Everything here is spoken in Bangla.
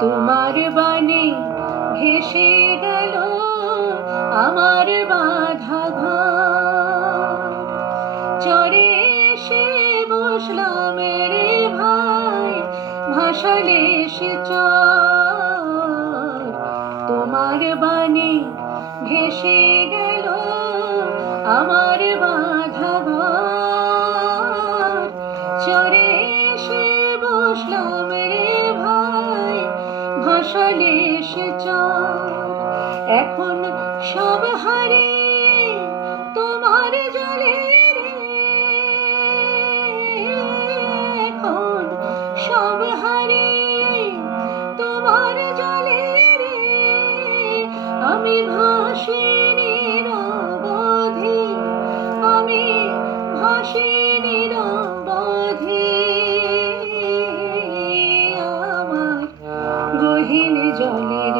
তোমার বাণী ভেসে গেল আমার বাঁধা ঘর, চরে এসে বসলাম রে ভাই, ভাসালে সে চর। তোমার বাণী ভেসে গেল আমার বাঁধা ঘর, চরে এসে বসলাম রে ভাই, ভাসালে সে চর। এখন সব হারিয়ে তোমার জলে রে, এখন সব হারিয়ে তোমার জলে রে, আমি ভাসি নিরবধি, আমি ভাসি নিরবধি। আমার গহীন জলের